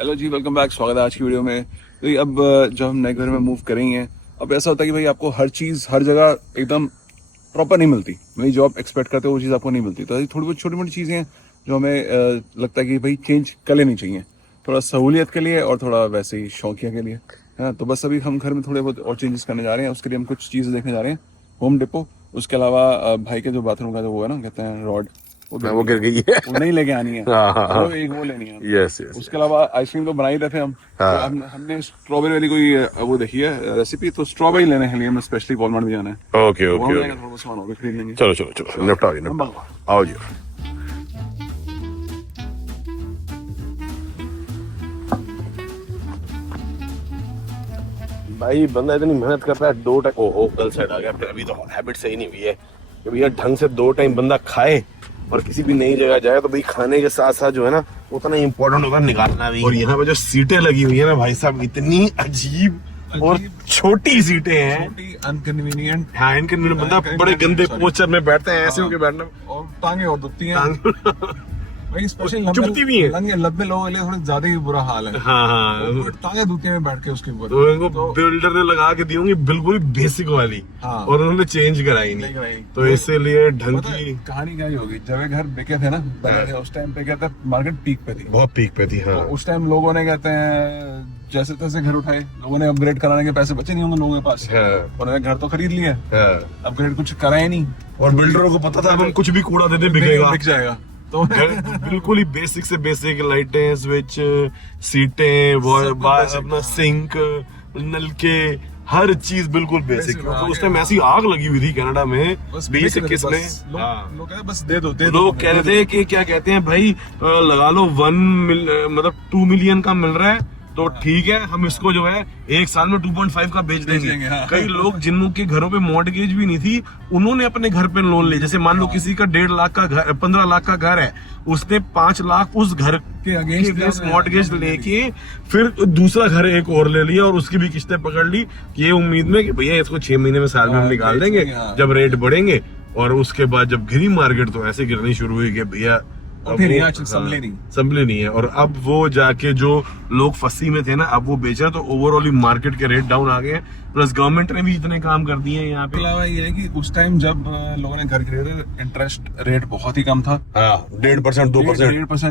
Hello जी, welcome back. स्वागत है आज की वीडियो में। तो ये अब जब हम नए घर में मूव करेंगे, अब ऐसा होता है कि भाई आपको हर चीज़ हर जगह एकदम प्रॉपर नहीं मिलती। भाई जो आप एक्सपेक्ट करते हो वो चीज़ आपको नहीं मिलती। तो ऐसी थोड़ी बहुत छोटी मोटी चीज़ें हैं जो हमें लगता है कि भाई चेंज कर लेनी चाहिए, थोड़ा सहूलियत के लिए और थोड़ा वैसे ही शौकिया के लिए, है ना। तो बस अभी हम घर में थोड़े बहुत और चेंजेस करने जा रहे हैं। उसके लिए हम कुछ चीज़ें देखने जा रहे हैं होम डिपो। उसके अलावा भाई के जो बाथरूम का जो वो है ना, कहते हैं रॉड, वो गिर गई है। वो नहीं लेके आनी है। हाँ हाँ हाँ। चलो एक वो लेनी है हमें। Yes yes. उसके अलावा आइसक्रीम तो बना ही रहे थे हम। तो हाँ। हमने स्ट्रॉबेरी वाली कोई वो देखी है रेसिपी, तो स्ट्रॉबेरी लेने के लिए हमें स्पेशली वॉलमार्ट भी जाना है। ओके तो ओके वहाँ ओके। जाएंगे, थोड़ा सामान और भी खरीद लेंगे। चलो चलो चलो, निपटाओ ये, निपटाओ। आओ जी। भाई बंदा इतनी मेहनत करता है, 2 टाइम ओहो गलत साइड आ गया। फिर अभी तो हैबिट सही नहीं हुई है कि भैया ढंग से 2 टाइम बंदा खाए और किसी भी नई जगह जाए तो भाई खाने के साथ साथ जो है ना उतना इम्पोर्टेंट होगा निकालना भी। और यहाँ पे जो सीटें लगी हुई है ना भाई साहब, इतनी अजीब और छोटी सीटें हैं, अनकन्वीनियंट। हाँ इनकन्वीनियंट। बंदा बड़े गंदे पोस्चर में बैठते हैं, ऐसे होके बैठना। और टांगे और दुखती हैं भाई, स्पेशली चुभती भी है। लंबे लोगों के लिए थोड़ा ज्यादा ही बुरा हाल है। हाँ हाँ। टांगे दुखती हैं बैठ के उसके ऊपर। तो इनको बिल्डर ने लगा के दी होंगी बिल्कुल बेसिक वाली। हाँ। और उन्होंने चेंज कराई नहीं, तो इसीलिए ढंग की कहानी क्या ही होगी। जब ये घर बिके थे ना, बने थे, उस टाइम पे क्या था, मार्केट पीक पे थी, बहुत पीक पे थी। हाँ। तो उस टाइम लोगों ने कहते हैं जैसे तैसे घर उठाए, लोगों ने अपग्रेड कराने के पैसे बचे नहीं होंगे लोगों के पास। हाँ। उन्होंने घर तो खरीद लिया, हाँ। अपग्रेड कुछ कराए नहीं, और बिल्डरों को पता था हम कुछ भी कूड़ा दे दे बिकेगा, बिक जाएगा। तो बिल्कुल ही बेसिक से बेसिक लाइटें, स्विच, सीटें, अपना सिंक, नलके, हर चीज बिल्कुल बेसिक। तो उस टाइम ऐसी आग लगी हुई थी कनाडा में 2021 में। लोग कहते बस दे दो। लोग कह रहे थे कि क्या कहते हैं भाई, लगा लो 1 2 मिलियन का मिल रहा है तो ठीक है, हम इसको जो है 1 साल में 2.5 का बेच देंगे। हाँ। कई लोग जिन के घरों पे मॉर्टगेज भी नहीं थी, उन्होंने अपने घर पे लोन ले। जैसे मान लो किसी का 1.5 लाख का घर, 15 लाख का घर है, उसने 5 लाख उस घर के अगेंस्ट मॉर्टगेज लेके फिर दूसरा घर एक और ले लिया और उसकी भी किस्तें पकड़ ली, ये उम्मीद में कि भैया इसको 6 महीने में, साल में हम निकाल देंगे जब रेट बढ़ेंगे। और उसके बाद जब गिरी मार्केट तो ऐसे गिरनी शुरू हुई कि भैया संभले नहीं है। और अब वो जाके जो लोग फंसी में थे ना, अब वो बेच रहे, तो ओवरऑल ही मार्केट के रेट डाउन आ गए हैं। प्लस गवर्नमेंट ने भी इतने काम कर दिए हैं यहाँ पे। अलावा ये है कि उस टाइम जब लोगों ने घर खरीदे, इंटरेस्ट रेट बहुत ही कम था। 1.5%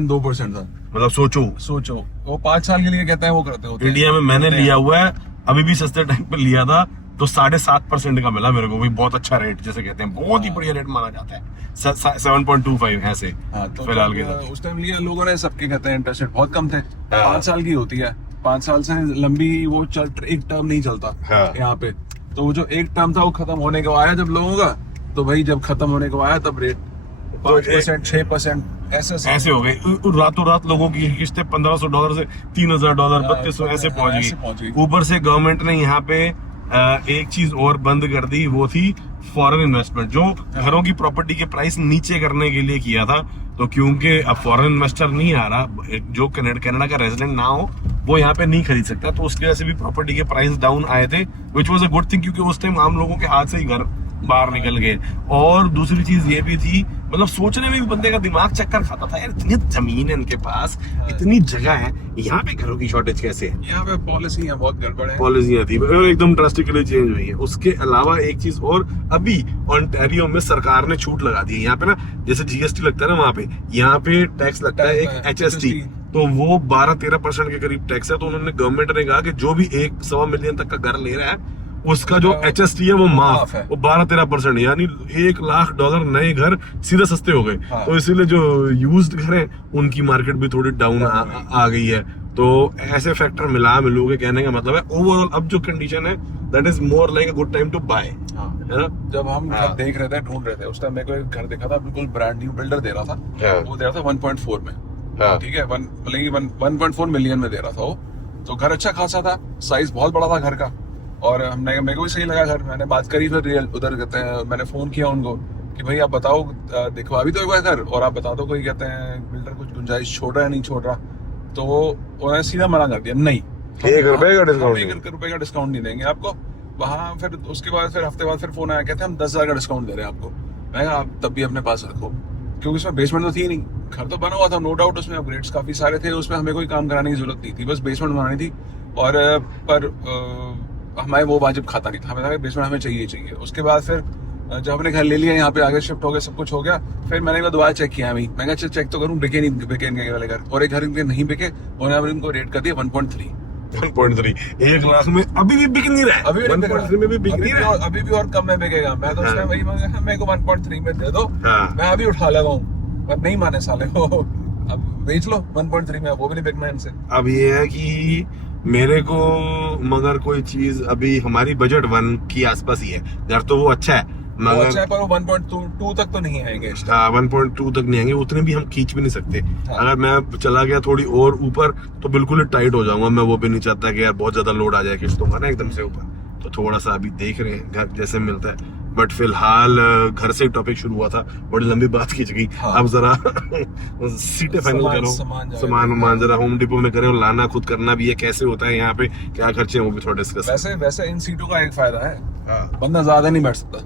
2% था। मतलब सोचो वो 5 साल के लिए कहते हैं वो करते होते। इंडिया में मैंने लिया हुआ है, अभी भी सस्ते टाइम पे लिया था तो 7.5% का मिला मेरे को भी। बहुत अच्छा रेट, जैसे कहते हैं बहुत ही बढ़िया रेट माना जाता है। 7.25 ऐसे। तो फिलहाल के उस टाइम लिया लोगों ने, सबके कहते हैं इंटरेस्ट रेट बहुत कम थे। 5 साल की होती है, 5 साल से लंबी वो एक टर्म नहीं चलता यहाँ पे। तो वो जो एक टर्म था वो खत्म होने को आया जब लोगों का, तो भाई जब खत्म होने को आया तब रेट 5%, 6% ऐसे हो गए। रातों रात लोगों की किस्तें $1,500 से $3,000, $3,200 ऐसे पहुंच गई। ऊपर से गवर्नमेंट ने यहाँ पे एक चीज और बंद कर दी, वो थी फॉरेन इन्वेस्टमेंट, जो घरों की प्रॉपर्टी के प्राइस नीचे करने के लिए किया था। तो क्योंकि अब फॉरेन इन्वेस्टर नहीं आ रहा, जो कनाडा का रेजिडेंट ना हो वो यहाँ पे नहीं खरीद सकता, तो उसकी वजह से भी प्रॉपर्टी के प्राइस डाउन आए थे, which was a good thing, क्योंकि उस टाइम आम लोगों के हाथ से ही घर बाहर निकल गए। और दूसरी चीज ये भी थी, मतलब सोचने में भी बंदे का दिमाग चक्कर खाता था, यार इतनी जमीन है इनके पास, इतनी जगह है, यहाँ पे घरों की शॉर्टेज कैसे है। यहाँ पे पॉलिसियां बहुत गड़बड़ है, पॉलिसियां थी और एकदम ड्रास्टिकली चेंज हुई है। उसके अलावा एक चीज और, अभी ओंटारियो में सरकार ने छूट लगा दी है। यहाँ पे ना जैसे जीएसटी लगता है ना, वहाँ पे यहाँ पे टैक्स लगता है एक HST, तो वो 12-13% के करीब टैक्स है। तो उन्होंने, गवर्नमेंट ने कहा कि जो भी 1.25 मिलियन तक का घर ले रहा है उसका जो HST है वो माफ है, वो 12-13%, यानी $1 लाख नए घर सीधे सस्ते हो गए। तो इसीलिए जो यूज्ड घर है उनकी मार्केट भी थोड़ी डाउन आ गई है। तो ऐसे फैक्टर मिलू के कहने का मतलब है ओवरऑल अब जो कंडीशन है, that is more like a good time to buy, है ना। जब हम घर देख रहे थे, ढूंढ रहे थे, उस टाइम मेरे को एक घर देखा था, बिल्कुल ब्रांड न्यू, बिल्डर दे रहा था। वो दे रहा था 1.4 में, ठीक है, 1.4 मिलियन में दे रहा था वो। तो घर अच्छा खासा था, साइज बहुत बड़ा था घर का, और मेरे को भी सही लगा घर। मैंने बात करी फिर रियल उधर, कहते हैं, मैंने फोन किया उनको कि भाई आप बताओ, दिखवा भी तो एक बार घर, और आप बता दो कोई, कहते हैं बिल्डर कुछ गुंजाइश छोड़ रहा है नहीं छोड़ रहा। तो उन्होंने सीधा मना कर दिया, नहीं, 1 रुपए का डिस्काउंट, 1 रुपए का डिस्काउंट नहीं देंगे आपको। वहाँ फिर उसके बाद फिर हफ्ते बाद फिर फोन आया, कहते हैं हम 10,000 का डिस्काउंट दे रहे हैं आपको। मैं कहा आप तब भी अपने पास रखो, क्योंकि उसमें बेसमेंट तो थी नहीं, घर तो बना हुआ था नो डाउट, उसमें अपग्रेड्स काफी सारे थे, उसमें हमें कोई काम कराने की जरूरत नहीं थी, बस बेसमेंट बनानी थी। और पर हमारे वो वाजिब खाता नहीं था, हमें लगा बेसमेंट हमें चाहिए। उसके बाद फिर जब हमने घर ले लिया, यहाँ पे आगे शिफ्ट हो गए, सब कुछ हो गया, फिर मैंने एक बार दोबारा चेक किया, मैं कहा चेक तो करूँ, बिके इनके वाले घर, और एक घर इनके नहीं बिके, उन्होंने इनको रेट कर दिया 1.3। 1.3 1 लाख में अभी भी बिक नहीं रहा है, अभी 1.3 में भी बिक नहीं रहा है। अभी भी और कम में बिकेगा। मैं तो उस टाइम वही मांगा, मेरे को 1.3 में दे दो, हाँ। मैं अभी उठा लगा हूँ, पर नहीं माने साले वो, अब बेच लो 1.3 में, वो भी नहीं बिकना है इनसे। अब ये है कि मेरे को मगर कोई चीज अभी हमारी बजट 1 की आसपास ही है, घर तो वो अच्छा है वो मगर अच्छा है, पर वो 1.2 तक तो नहीं आएंगे इस हाँ 1.2 तक नहीं आएंगे, उतने भी हम खींच भी नहीं सकते। अगर मैं चला गया थोड़ी और ऊपर तो बिल्कुल टाइट हो जाऊंगा, मैं वो भी नहीं चाहता कि यार बहुत ज्यादा लोड आ जाए किस्तों का ना एकदम से ऊपर, तो थोड़ा सा अभी देख रहे हैं घर जैसे मिलता है। बट फिलहाल घर से टॉपिक शुरू हुआ था, बड़ी लंबी बात खींच गई। हाँ। अब जरा सीटें फाइनल करो, सामान जरा होम डिपो में करें, और लाना खुद करना भी है, कैसे होता है यहाँ पे, क्या खर्चे हैं वो भी थोड़ा डिस्कस। वैसे इन सीटों का एक फायदा है, हाँ। बंदा ज्यादा नहीं बैठ सकता।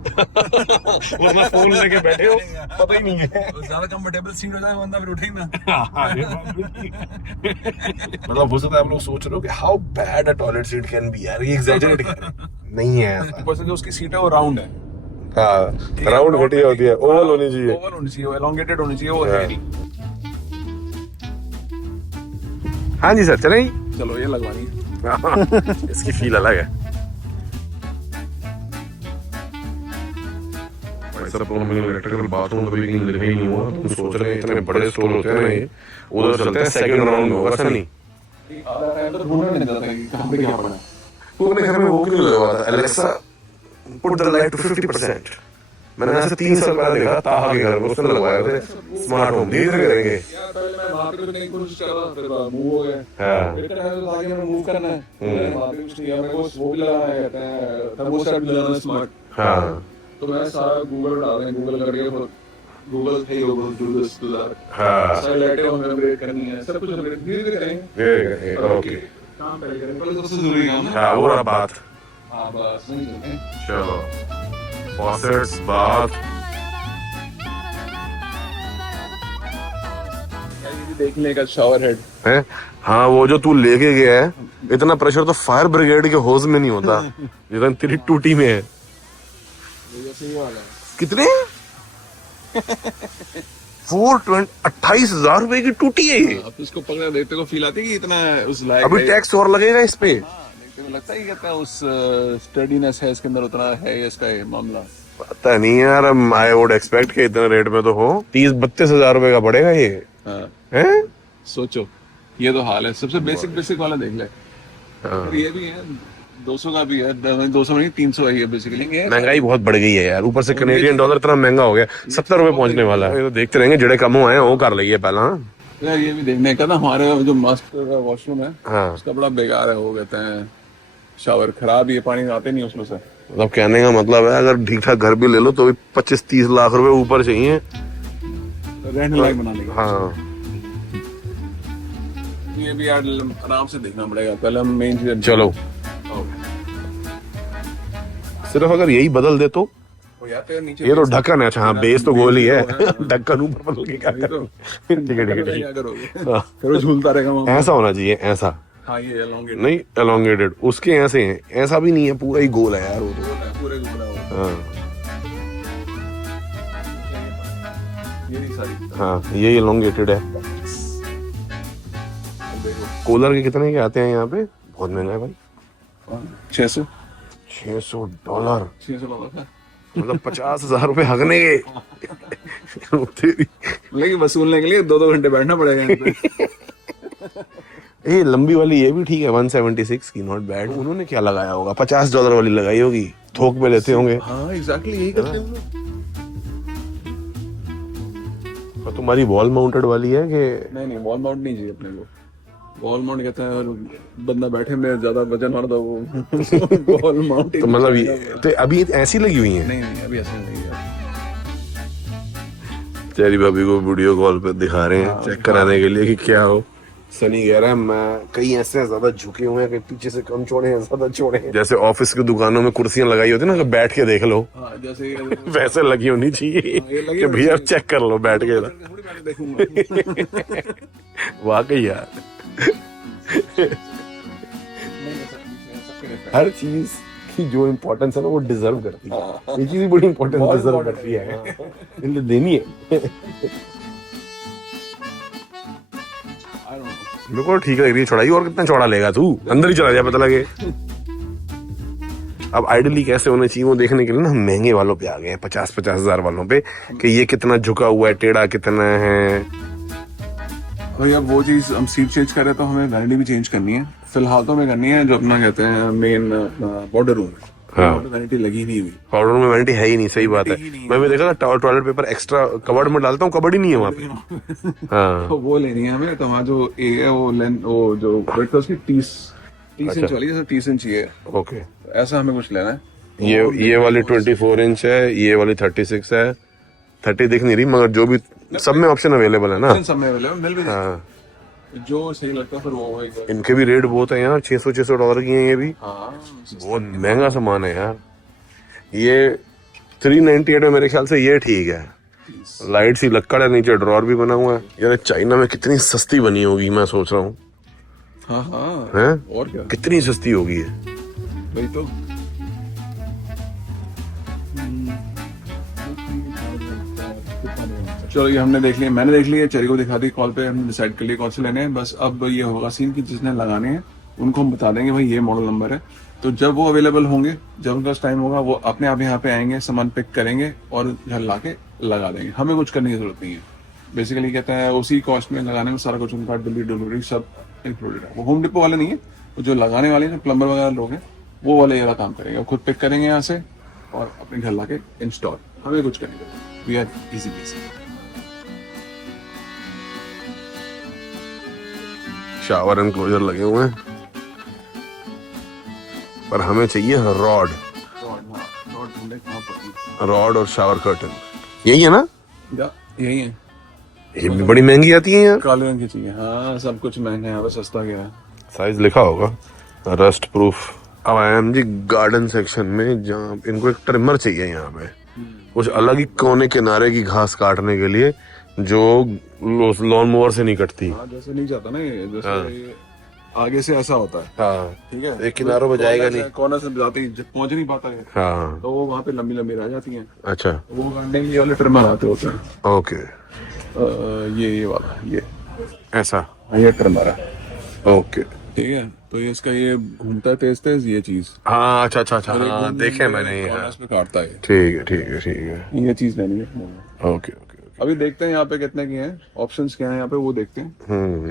वरना फोन लेके बैठे हो पता ही नहीं है। ज्यादा कंफर्टेबल सीट हो जाए, बंदा फिर उठे ही ना। मतलब हो सकता है आप लोग सोच रहे हो कि how bad a toilet seat can be, यार ये एग्जैजरेट कर रहे हैं। नहीं है ऐसा। ऊपर से जो उसकी सीट है वो राउंड है, हाँ राउंड घटिया होती है, ओवल होनी चाहिए, ओवल होनी चाहिए, एलोंगेटेड होनी चाहिए, वो है नहीं। हाँ जी सर चलें। चलो ये लगवानी है। इसकी फील अलग है। इलेक्ट्रिकल बाथरूम कभी कहीं लगा ही नहीं हुआ, तुम सोच रहे हैं इतने बड़े स्टोर होते हैं ना ये, उधर चलते हैं सेकंड राउंड में, वैसा नहीं। आधा टाइम तो ढूंढना नहीं जाता कि कहाँ पे क्या पड़ा है। तू अपने घर में वो क्यों लगवा था, Alexa put the light to 50%। मैंने ऐसे 3 साल पहले देखा ताहा के घर में, उसने लगवाया थे स्मार्ट होम, धीरे धीरे करेंगे। यार पहले मैं वहाँ पे करने की कोशिश कर रहा था, फिर मूव हो गया। हाँ। फिर टाइम तो आगे मैं मूव करना है, वहाँ पे कुछ नहीं है, मेरे को वो भी लगाना है, कहते हैं थर्मोस्टेट भी लगाना है स्मार्ट। हाँ तो मैं सारा गूगल डाल रहे हैं, गूगल करके Google hey Google do this do that. हाँ सारी लाइटें हमें अपग्रेड करनी है, सब कुछ अपग्रेड धीरे धीरे करेंगे। ओके काम पहले करेंगे, पहले सबसे जरूरी काम है। हाँ वो रहा बात। हाँ बस नहीं करते। चलो फॉसेट्स बात देखने का शावर हेड है। हाँ वो जो तू लेके गया है, इतना प्रेशर तो फायर ब्रिगेड के होज में नहीं होता जितना तेरी टूटी में है। सही वाला है। कितने 28,000 रुपए की टूटी है ये। अब इसको पकड़ा देखते को फील आती है कि इतना उस लायक अभी है। टैक्स और लगेगा इस पे। हाँ, देखते को लगता है कि कहता है उस स्टडीनेस है इसके अंदर, उतना है इसका ये मामला। पता नहीं यार, आई वुड एक्सपेक्ट के इतने रेट में तो हो 30-32 हजार रुपए का पड़ेगा ये। हाँ है सोचो, ये तो हाल है। सबसे बेसिक वाला देख ले। और ये भी है 200 का भी है, 200 नहीं 300 है ये बेसिकली। महंगाई बहुत बढ़ गई है यार, ऊपर से कनेडियन डॉलर इतना महंगा हो गया, 70 रुपए पहुंचने वाला है। तो देखते रहेंगे, जड़े कम हुए हैं वो कर लेंगे पहला। यार ये भी देखने का ना, हमारे जो मास्टर का वॉशरूम है हाँ उसका बड़ा बेकार है, वो कहते हैं शावर खराब, ये पानी आते नहीं उसमें से। मतलब कहने का मतलब है अगर ठीक ठाक घर भी ले लो तो भी 25-30 लाख रुपए ऊपर चाहिए रहने लायक बनाने का। हाँ ये भी यार आराम से देखना पड़ेगा, पहले हम मेन चीज। चलो सिर्फ अगर यही बदल दे तो नीचे ये तो ढक्कन है। अच्छा हाँ बेस तो गोल ही है, ढक्कन ऊपर बदल के क्या करोगे। ठीक है ठीक क्या है करोगे, हाँ। फिर वो झूलता रहेगा वहाँ। ऐसा होना चाहिए, ऐसा हाँ ये elongated नहीं एलोंगेटेड, उसके ऐसे हैं, ऐसा भी नहीं है, पूरा ही गोल है यार वो तो। है, पूरे घूमना हुआ। हाँ ये नहीं सारी हाँ ये एलोंगेटेड है। देखो कूलर के कितने के आते हैं यहाँ पे, बहुत महंगा है भाई। 600 $600 का, मतलब 50,000 रुपए हगने के। तेरी लेकिन वसूलने के लिए 2 घंटे बैठना पड़ेगा इन पे। ये लंबी वाली ये भी ठीक है, 176 की, नॉट बैड। उन्होंने क्या लगाया होगा, $50 वाली लगाई होगी, थोक में लेते होंगे। हाँ एग्जैक्टली यही करते हैं हम लोग। और तुम्हारी वॉल माउंटेड वाली है कि नहीं वॉल माउंट नहीं चाहिए अपने को। वॉल माउंट कहते हैं और बंदा बैठे में ज्यादा वजन वाला था वो वॉल माउंट। तो मतलब तो अभी ऐसी लगी हुई है। नहीं अभी ऐसे नहीं है। तेरी भाभी को वीडियो कॉल पे दिखा रहे हैं चेक कराने के लिए कि क्या हो। सनी कह रहा है मैं कई ऐसे हैं ज्यादा झुके हुए हैं, कहीं पीछे से कम चौड़े हैं, ज्यादा चौड़े हैं। जैसे ऑफिस की दुकानों में कुर्सियां लगाई होती है ना, बैठ के देख लो, हाँ, जैसे वैसे लगी होनी चाहिए कि भैया चेक कर लो बैठ के। देखूंगा। वाकई यार हर चीज की जो इम्पोर्टेंस है ना वो डिजर्व करती है। ये चीज बड़ी इम्पोर्टेंस डिजर्व करती है, इनको देनी है। मेरे को ठीक लग रही है चौड़ाई। और कितना चौड़ा लेगा तू, अंदर ही चला जाए पता लगे। अब आइडियली कैसे होने चाहिए वो देखने के लिए ना हम महंगे वालों पे आ गए हैं, 50-50 हजार वालों पे, कि ये कितना झुका हुआ है, टेढ़ा कितना है। भाई अब वो चीज हम सीट चेंज कर रहे तो हमें वैनिटी भी चेंज करनी है। फिलहाल तो हमें करनी है जो अपना कहते हैं मेन बॉर्डर रूम है। हाँ। वैनिटी लगी नहीं हुई, पाउडर में वैनिटी है ही नहीं। सही बात है, मैं भी देखा था टॉयलेट पेपर एक्स्ट्रा कवर्ड में डालता हूँ, कवर्ड ही नहीं है वहाँ पे। हाँ तो वो लेनी है हमें। तो वहाँ जो ए है वो वो जो ब्रेड उसकी 30 इंच वाली, जैसे 30 इंच ही है। ओके, ऐसा हमें कुछ लेना है। ये वाली 24 इंच है, ये वाली 36 है। 30 दिख नहीं रही, मगर जो भी सब में ऑप्शन अवेलेबल है ना। सब में अवेलेबल मिल भी हाँ, जो सही लगता है फिर वो होगा। इनके भी रेट बहुत है यार, $600 की है ये भी। हाँ, बहुत महंगा सामान है यार। ये 398 में मेरे ख्याल से ये ठीक है। लाइट सी लक्कड़ है, नीचे ड्रॉर भी बना हुआ है। यार चाइना में कितनी सस्ती बनी होगी, मैं सोच रहा हूँ। हाँ हाँ, हैं? और क्या, कितनी सस्ती होगी है। वही तो। चलो ये हमने देख लिया, मैंने देख लिया, चेरी को दिखा दी कॉल पे, हमने डिसाइड कर लिया कौन से लेने हैं। बस अब ये होगा सीन कि जिसने लगाने हैं उनको हम बता देंगे भाई ये मॉडल नंबर है। तो जब वो अवेलेबल होंगे, जब उनका टाइम होगा, वो अपने आप यहाँ पे आएंगे, सामान पिक करेंगे और घर ला के लगा देंगे। हमें कुछ करने की जरूरत नहीं है। बेसिकली कहता है उसी कॉस्ट में लगाने में सारा कुछ उनका डिलीवरी सब इंक्लूडेड है। वो होम डिपो वाले नहीं है, वो जो लगाने वाले हैं, प्लम्बर वगैरह लोग हैं, वो वाले ये काम करेंगे। खुद पिक करेंगे यहाँ से और अपने घर ला के इंस्टॉल। हमें कुछ करने की जरूरत नहीं, we are easy peasy. Shower enclosure लगे हुए हैं, पर हमें चाहिए रॉड। रॉड और शावर कर्टन यही है ना? यही है। ये भी बड़ी महंगी आती है यार। काले रंग की चाहिए। हाँ, सब कुछ महंगा है, सस्ता क्या है। साइज लिखा होगा, रस्ट प्रूफ। अब आई एम जी गार्डन सेक्शन में, जहाँ इनको एक ट्रिमर चाहिए यहाँ पे, कुछ अलग ही कोने किनारे की घास काटने के लिए, जो लॉन मोवर से नहीं कटती। हाँ, जैसे नहीं जाता ना ये, जैसे ये आगे से ऐसा होता है। हाँ, ठीक है, एक किनारों पे जाएगा नहीं, कॉर्नर से जाते ही पहुंच नहीं पाता है। हाँ, तो वो वहाँ पे लंबी लंबी रह जाती हैं। अच्छा, वो काटने के लिए वाले ट्रिमर आते होते हैं। ओके, ये वाला, ये ऐसा, ये ट्रिमर है। ओके, ठीक है, तो ये इसका ये घूमता है तेज तेज, ये चीज। हाँ, अच्छा अच्छा अच्छा, हाँ, देखे मैंने ये। कॉर्नर्स पे काटता है। ठीक है ठीक है ठीक है, ये चीज लेनी है। Okay okay. अभी देखते हैं यहाँ पे कितने की हैं, ऑप्शंस क्या हैं यहाँ पे वो देखते हैं।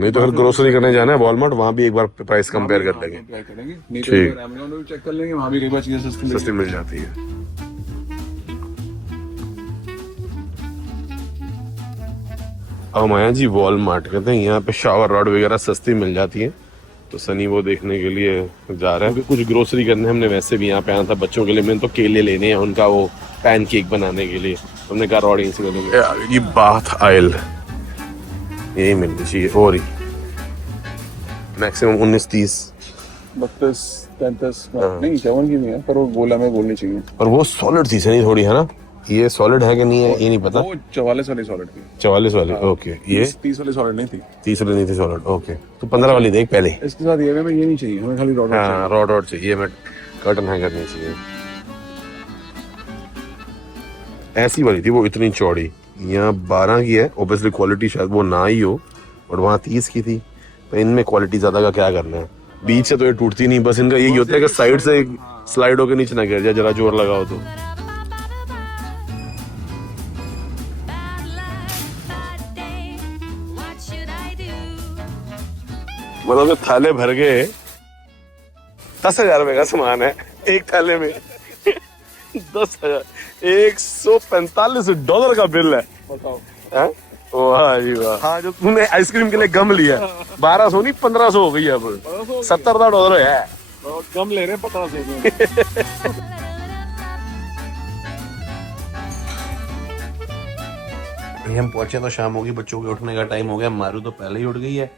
नहीं तो फिर ग्रोसरी करने जाना है वॉलमार्ट, वहाँ भी एक बार प्राइस कंपेयर कर लेंगे। कंपेयर करेंगे, नहीं तो ठीक। एक बार अमेज़न में भी चेक कर लेंगे, वहाँ भी कई बार चीजें सस्ती मिल जाती है। अब माया जी वॉलमार्ट कहते हैं यहाँ पे शावर रॉड वगैरह सस्ती मिल जाती है, तो सनी वो देखने के लिए जा रहा है। कुछ ग्रोसरी करने हमने वैसे भी यहाँ पे आना था बच्चों के लिए, मैंने तो केले लेने हैं उनका वो पैनकेक बनाने के लिए। हमने कहा रॉड यहीं से मिलेंगे। ये बाथ आयल यही मिलनी चाहिए, और ही मैक्सिमम 19-30, 32, 33 नहीं 7 की नहीं है, पर वो गोला में बोलनी चाहिए। और वो सॉलिड सी सनी थोड़ी है ना, ये सॉलिड है कि नहीं है ये नहीं पता। वो 44 वाली सॉलिड थी। 44 वाली, ओके। ये 30 वाली सॉलिड नहीं थी। 30 वाली नहीं थी सॉलिड, ओके। तो 15 वाली देख पहले। इसके साथ ये में ये नहीं चाहिए हमें, खाली रॉड। हाँ, रॉड रॉड चाहिए, मैं कर्टन हैंगर नहीं चाहिए। ऐसी वाली थी वो, इतनी चौड़ी। यहाँ 12 की है, ऑब्वियसली क्वालिटी शायद वो ना ही हो, और वहाँ 30 की थी। तो इनमें क्वालिटी ज्यादा का क्या करना है, बीच से तो ये टूटती नहीं, बस इनका यही होता है कि साइड से स्लाइड होकर नीचे ना गिर जाए, जरा जोर लगाओ तो। मतलब तो थाले भर गए, 10,000 रुपए का सामान है एक थाले में। 10,000, $145 का बिल है। बताओ। वाह जी वाह। हाँ, जो तूने आइसक्रीम के लिए गम लिया, 1200 नहीं 1500 हो गई अब, $70 है। गम ले रहे 50। हम पहुंचे तो शाम होगी, बच्चों के उठने का टाइम हो गया। मारू तो पहले ही उठ गई है,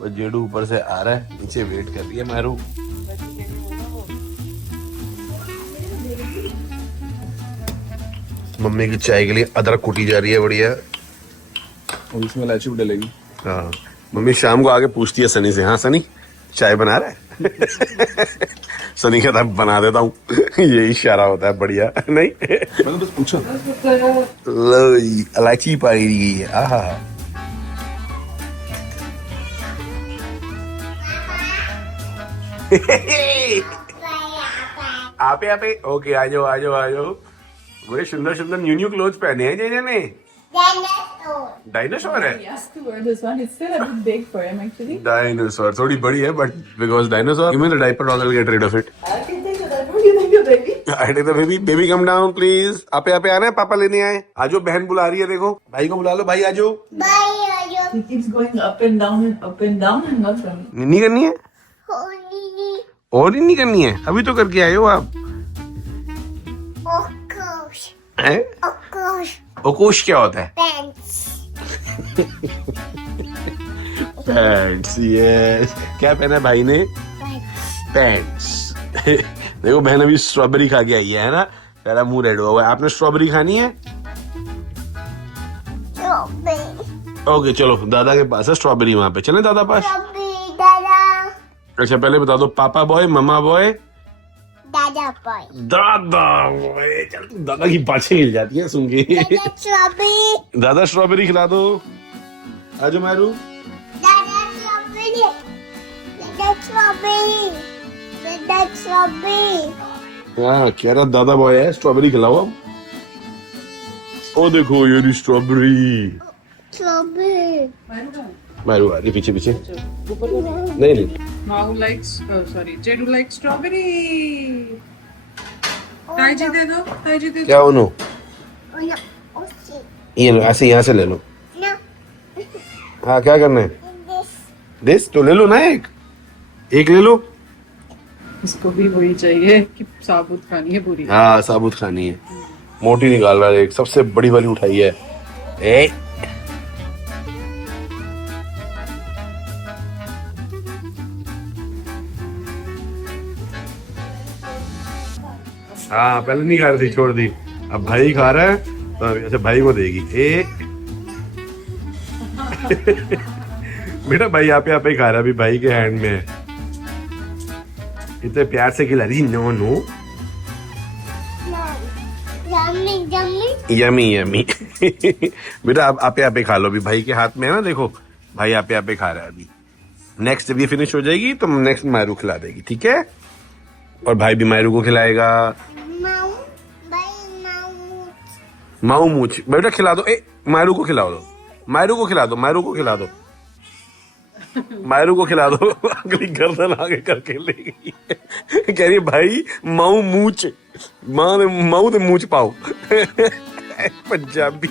वो जेडू ऊपर से आ रहा है, नीचे वेट कर रही है मारू। मम्मी की चाय के लिए अदरक कूटी जा रही है, बढ़िया। और इसमें इलायची भी डलेगी। हाँ, मम्मी शाम को आके पूछती है सनी से, हाँ सनी चाय बना रहा है? सनी कहता है बना देता हूँ। यही इशारा होता है, बढ़िया नहीं? मैंने बस पूछा। लो जी, इलायची पाई गई है। आहा, आपे आपे ओके, आ जाओ आ जाओ आ जाओ। बड़े सुंदर सुंदर न्यू न्यू क्लोथ पहने हैं जेजे ने। डायनासोर है। Yes, to wear this one. It's still a bit big for him, actually. Dinosaur थोड़ी बड़ी है, but because dinosaur, give me the diaper और I will get rid of it. I can take it. I don't you think you're baby? I take the baby, baby come down please. आपे आपे आना है, पापा लेने आए। आजो, बहन बुला रही है, देखो भाई को बुला लो। भाई आजो। He keeps going up and down and not running. निन्नी करनी है और निन्नी करनी है? अभी तो करके आए हो आप। हैं? ओकोश क्या होता है? Pants, yes. क्या पहना है भाई ने? पैंट्स। देखो बहन अभी स्ट्रॉबेरी खा के आई है ना, मेरा मुंह रेड हुआ है। आपने स्ट्रॉबेरी खानी है? ओके चलो, दादा के पास है स्ट्रॉबेरी, वहां पे चले दादा पास। अच्छा पहले बता दो, पापा बॉय, मम्मा बॉय, दादा बॉय। चल तू दादा की पाछे हिल जाती है सुन के। दादा स्ट्रॉबेरी खिला दो। आजो मारू। हाँ कह रहा दादा बॉय है, स्ट्रॉबेरी खिलाओ अब। ओ देखो ये स्ट्रॉबेरी। मारू आ रही पीछे पीछे। नहीं नहीं, Mau likes, sorry, Jedu likes strawberry. ताईजी दे दो, ताईजी दे दो. क्या उनो? ये लो, ऐसे यहाँ से ले लो। हाँ क्या करना है? दिस तो ले लो ना, एक ले लो। इसको भी वही चाहिए कि साबुत खानी है पूरी. हाँ साबुत खानी है। मोटी निकाल रहा है, एक सबसे बड़ी वाली उठाई है। ए हाँ पहले नहीं खा रही थी, छोड़ दी। अब भाई खा रहा है तो अच्छा भाई को देगी। बेटा भाई आप ही खा रहा है, अभी भाई के हैंड में है। इतने प्यार से खिला रही। No no, yummy yummy. बेटा आप ही खा लो, अभी भाई के हाथ में है ना, देखो भाई आप ही खा रहा है। अभी नेक्स्ट जब ये फिनिश हो जाएगी तो नेक्स्ट मारू खिला देगी, ठीक है? और भाई भी मारू को खिलाएगा। माऊ मूछ बेटा खिला दो। मारू को खिला दो, मारू को खिला दो, मारू को खिला दो, मारू को खिला दो। अगली गर्दन आगे करके ले गई। कह रही है भाई माऊ मूछ, माऊ तो मूछ पाओ। पंजाबी।